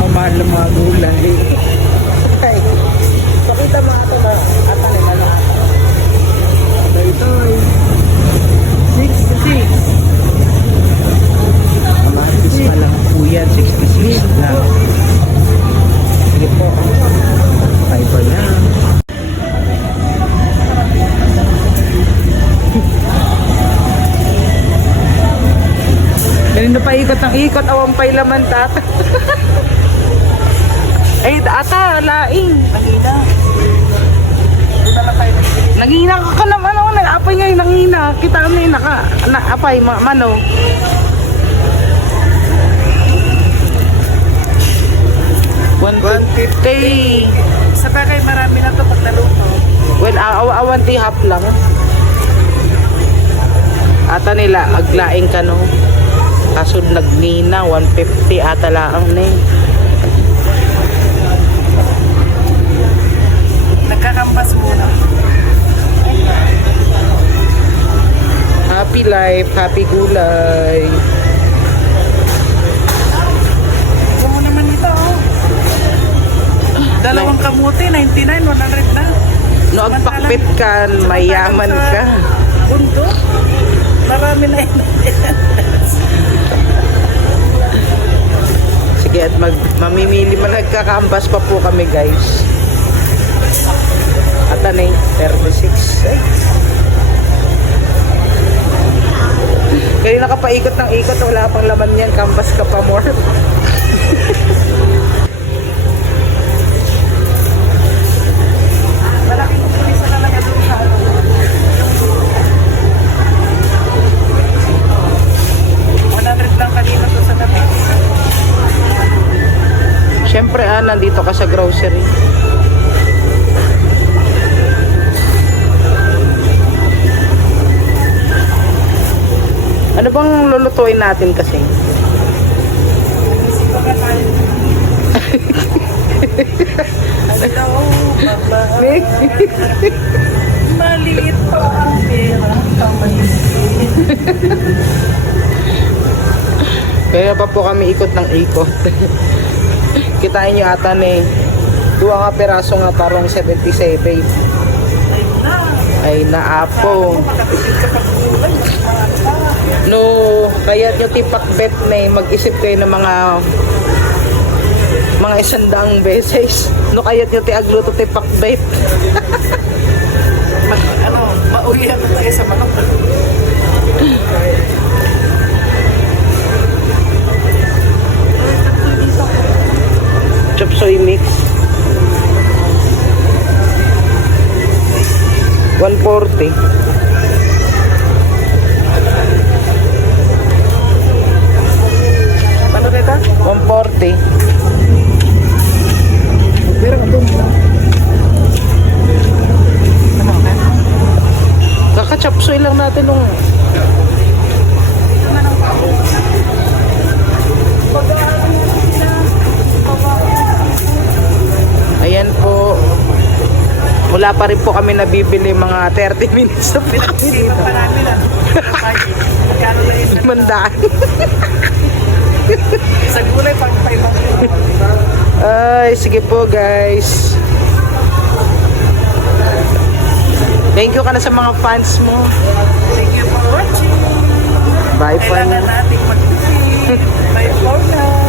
mamahal ng mga gulay. Okay. Pakita mo ito na. Ata nila na ata. Ito ay 66. Kamatis pa lang po yan. 66 lang. Sige po. Okay po na. Ganun pa ikot ng ikot, awang pa'y laman tata. Ay, ata, laing. Nangina. Nangina ka naman ako, nag-apay ngayon, nangina. Kita kami, na-apay, mano. $150. Sa bagay, marami na ito pag naluto. Well, awanti half lang. Ata nila, aglaing ka no. Kaso nagnina, 150 ata lang na eh. Nagkakampas muna. Happy life, happy gulay. Ito mo naman ito, oh. Dalawang kamuti, 99, 100 na. No, agpakpit ka, mayaman ka. Bundo. Marami na yun. Sige, at mamimili, nagkakambas pa po kami guys. At ano eh, 36. Ay. Kaya nakapaikot ng ikot, wala pang laman yan, kambas ka pa more. Malaking kukulis na talaga doon sa ano. Lang kanina to sa tabi. Siyempre nandito ka sa grocery. Ano bang lulutuin natin kasi? Hello, babae. Maliit pa ang pera. Kaya pa po kami ikot ng ikot. Kitain nyo ata ni duwa nga peraso nga parang 77. Ay naapo. No, kaya nyo tipakbet na mag-isip kayo ng mga 100 beses. No, kaya nyo tiagluto tipakbet. Mauyan na tayo sa manok. Chop soy mix 140. Ano kita? 140. Pero ito mo. Kaka-chop soy lang natin nung ayan po. Wala pa rin po kami nabibili, mga 30 minutes na po kami dito. Pa namin ah. Magkano na yun? 500. Sa gulay pang 500. Ay, sige po guys. Thank you ka na sa mga fans mo. Thank you for watching. Bye po. Kailangan natin mag-tip. Bye for now.